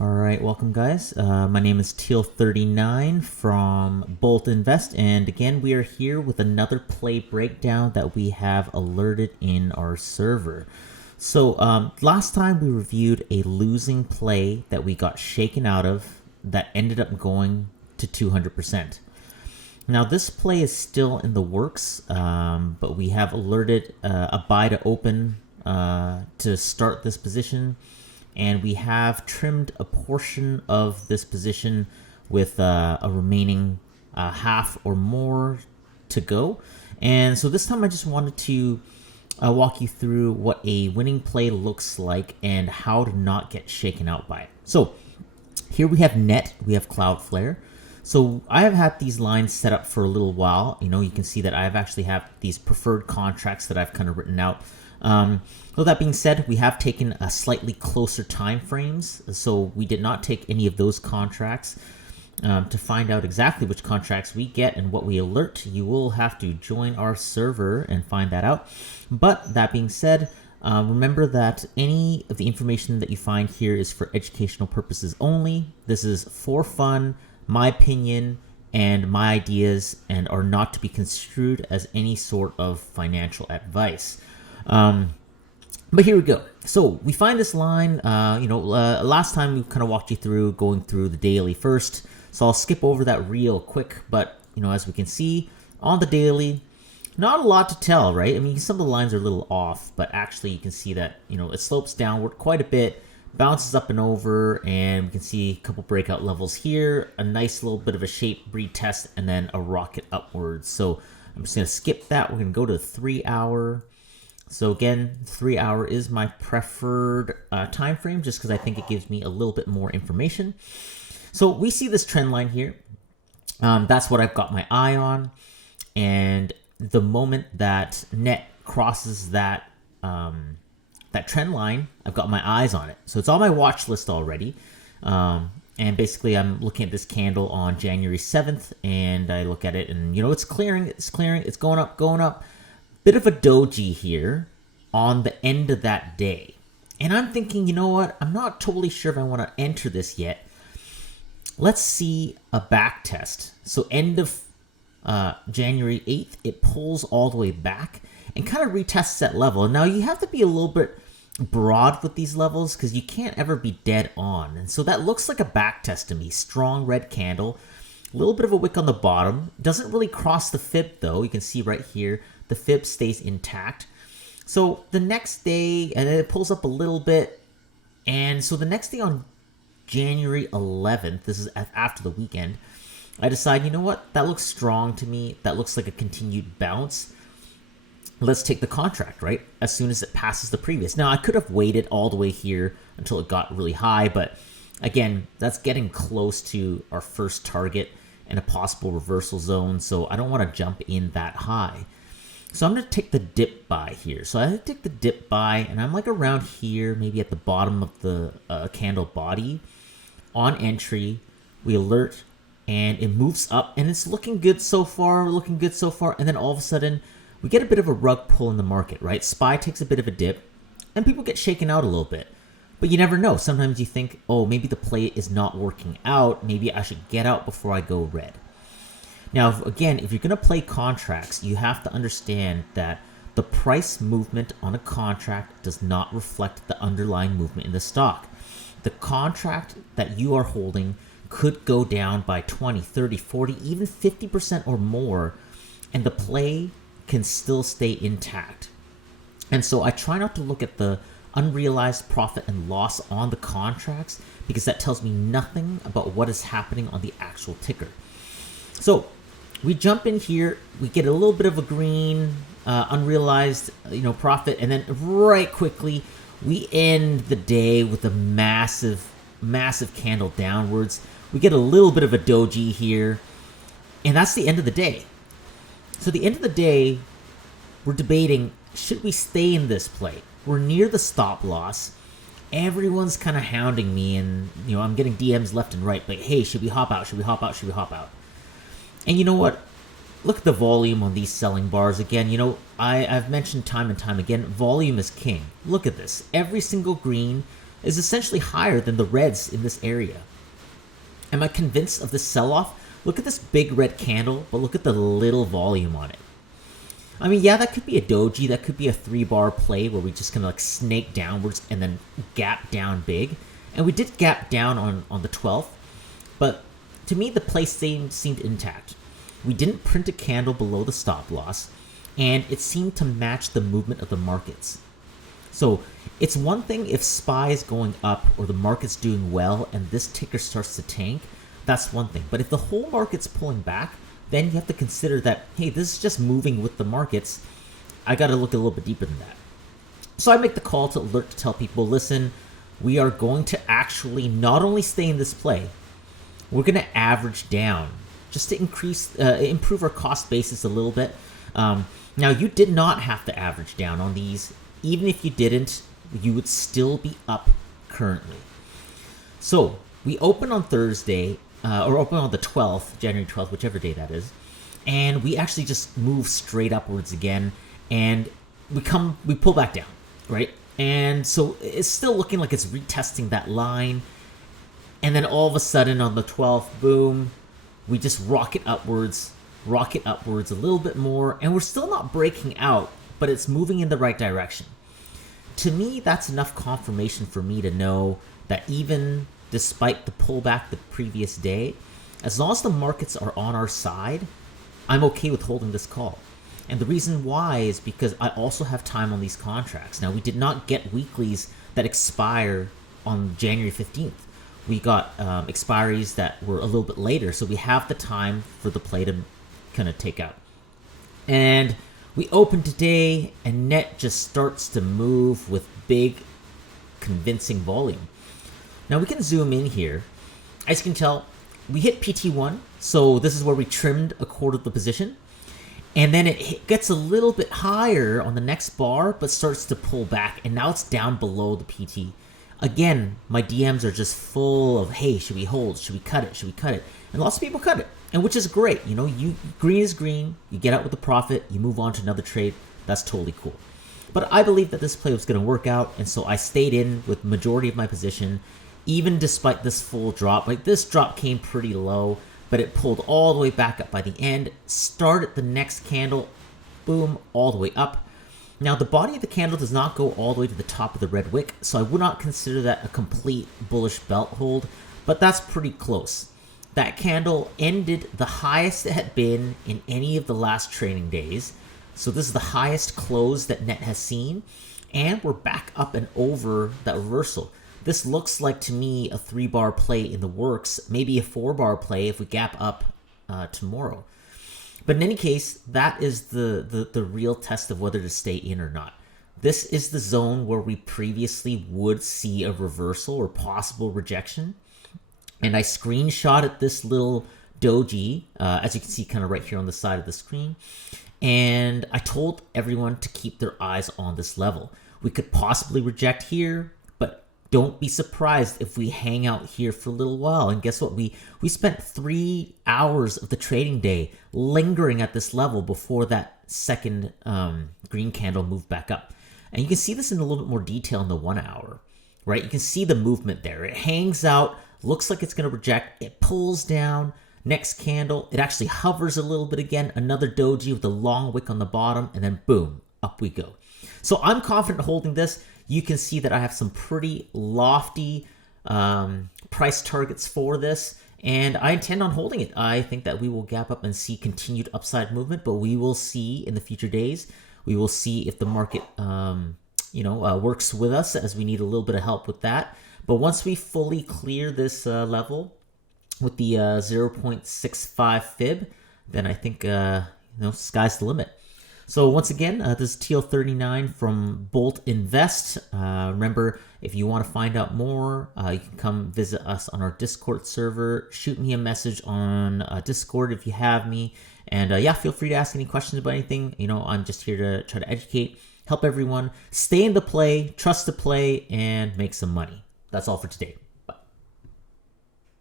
All right, welcome guys. My name is Teal39 from Bolt Invest, and again, we are here with another play breakdown that we have alerted in our server. So last time we reviewed a losing play that we got shaken out of that ended up going to 200%. Now this play is still in the works, but we have alerted a buy to open to start this position. And we have trimmed a portion of this position with a remaining half or more to go. And so this time I just wanted to walk you through what a winning play looks like and how to not get shaken out by it. So here we have net, we have Cloudflare. So I have had these lines set up for a little while. You know, you can see that I've actually have these preferred contracts that I've kind of written out. With that being said, we have taken a slightly closer time frames, so we did not take any of those contracts. To find out exactly which contracts we get and what we alert, you will have to join our server and find that out. But that being said, remember that any of the information that you find here is for educational purposes only. This is for fun, my opinion, and my ideas, and are not to be construed as any sort of financial advice. But here we go. So we find this line, last time we kind of walked you through going through the daily first. So I'll skip over that real quick. But, as we can see on the daily, not a lot to tell, right? I mean, some of the lines are a little off, but actually you can see that, it slopes downward quite a bit, bounces up and over, and we can see a couple breakout levels here, a nice little bit of a shape retest, and then a rocket upwards. So I'm just going to skip that. We're going to go to the 3 hour. So again, 3 hour is my preferred time frame, just because I think it gives me a little bit more information. So we see this trend line here. That's what I've got my eye on. And the moment that net crosses that trend line, I've got my eyes on it. So it's on my watch list already. And basically, I'm looking at this candle on January 7th, and I look at it, and it's clearing, it's going up. Bit of a doji here on the end of that day. And I'm thinking, you know what? I'm not totally sure if I want to enter this yet. Let's see a back test. So end of January 8th, it pulls all the way back and kind of retests that level. Now, you have to be a little bit broad with these levels because you can't ever be dead on. And so that looks like a back test to me. Strong red candle. A little bit of a wick on the bottom. Doesn't really cross the fib, though. You can see right here, the fib stays intact. So the next day, and then it pulls up a little bit. And so the next day on January 11th, this is after the weekend, I decide, you know what? That looks strong to me. That looks like a continued bounce. Let's take the contract, right? As soon as it passes the previous. Now, I could have waited all the way here until it got really high, but again, that's getting close to our first target and a possible reversal zone, so I don't want to jump in that high. So I'm going to take the dip buy here. So I take the dip buy, and I'm like around here, maybe at the bottom of the candle body. On entry, we alert, and it moves up, and it's looking good so far, and then all of a sudden, we get a bit of a rug pull in the market, right? SPY takes a bit of a dip, and people get shaken out a little bit. But you never know. Sometimes you think, oh, maybe the play is not working out. Maybe I should get out before I go red. Now, again, if you're going to play contracts, you have to understand that the price movement on a contract does not reflect the underlying movement in the stock. The contract that you are holding could go down by 20, 30, 40, even 50% or more, and the play can still stay intact. And so I try not to look at the unrealized profit and loss on the contracts because that tells me nothing about what is happening on the actual ticker. So we jump in here, we get a little bit of a green unrealized profit, and then right quickly we end the day with a massive candle downwards. We get a little bit of a doji here, and that's the end of the day. So the end of the day, we're debating, should we stay in this play? We're near the stop loss. Everyone's kind of hounding me, and I'm getting DMs left and right, like, hey, should we hop out? Should we hop out? Should we hop out? And you know what? Look at the volume on these selling bars. Again, I've mentioned time and time again, volume is king. Look at this. Every single green is essentially higher than the reds in this area. Am I convinced of this sell-off? Look at this big red candle, but look at the little volume on it. I mean, yeah, that could be a doji, that could be a 3-bar play where we just kind of like snake downwards and then gap down big. And we did gap down on the 12th, but to me, the play seemed intact. We didn't print a candle below the stop loss, and it seemed to match the movement of the markets. So it's one thing if SPY is going up or the market's doing well and this ticker starts to tank, that's one thing. But if the whole market's pulling back, then you have to consider that, hey, this is just moving with the markets. I got to look a little bit deeper than that. So I make the call to alert to tell people, listen, we are going to actually not only stay in this play, we're going to average down just to improve our cost basis a little bit. Now, you did not have to average down on these. Even if you didn't, you would still be up currently. So we open on Thursday, or open on the 12th, January 12th, whichever day that is. And we actually just move straight upwards again. And we pull back down, right? And so it's still looking like it's retesting that line. And then all of a sudden on the 12th, boom, we just rocket upwards a little bit more. And we're still not breaking out, but it's moving in the right direction. To me, that's enough confirmation for me to know that even despite the pullback the previous day, as long as the markets are on our side, I'm okay with holding this call. And the reason why is because I also have time on these contracts. Now, we did not get weeklies that expire on January 15th. We got expiries that were a little bit later, so we have the time for the play to kind of take out. And we open today, and net just starts to move with big, convincing volume. Now we can zoom in here. As you can tell, we hit PT1, so this is where we trimmed a quarter of the position. And then it gets a little bit higher on the next bar, but starts to pull back, and now it's down below the PT. Again, my DMs are just full of, hey, should we hold? Should we cut it? Should we cut it? And lots of people cut it, and which is great. You know, green is green. You get out with the profit. You move on to another trade. That's totally cool. But I believe that this play was going to work out, and so I stayed in with majority of my position, even despite this full drop. Like, this drop came pretty low, but it pulled all the way back up by the end, started the next candle, boom, all the way up. Now, the body of the candle does not go all the way to the top of the red wick, so I would not consider that a complete bullish belt hold, but that's pretty close. That candle ended the highest it had been in any of the last trading days, so this is the highest close that net has seen, and we're back up and over that reversal. This looks like, to me, a 3-bar play in the works, maybe a 4-bar play if we gap up tomorrow. But in any case, that is the real test of whether to stay in or not. This is the zone where we previously would see a reversal or possible rejection. And I screenshotted this little doji, as you can see kind of right here on the side of the screen. And I told everyone to keep their eyes on this level. We could possibly reject here, but don't be surprised if we hang out here for a little while. And guess what? We spent 3 hours of the trading day lingering at this level before that second green candle moved back up. And you can see this in a little bit more detail in the 1 hour, right? You can see the movement there. It hangs out, looks like it's going to reject. It pulls down. Next candle, it actually hovers a little bit again. Another doji with a long wick on the bottom, and then boom, up we go. So I'm confident holding this. You can see that I have some pretty lofty price targets for this, and I intend on holding it. I think that we will gap up and see continued upside movement, but we will see in the future days. We will see if the market works with us, as we need a little bit of help with that. But once we fully clear this level with the 0.65 fib, then I think sky's the limit. So once again, this is TL39 from Bolt Invest. Remember, if you want to find out more, you can come visit us on our Discord server. Shoot me a message on Discord if you have me. And feel free to ask any questions about anything. I'm just here to try to educate, help everyone, stay in the play, trust the play, and make some money. That's all for today.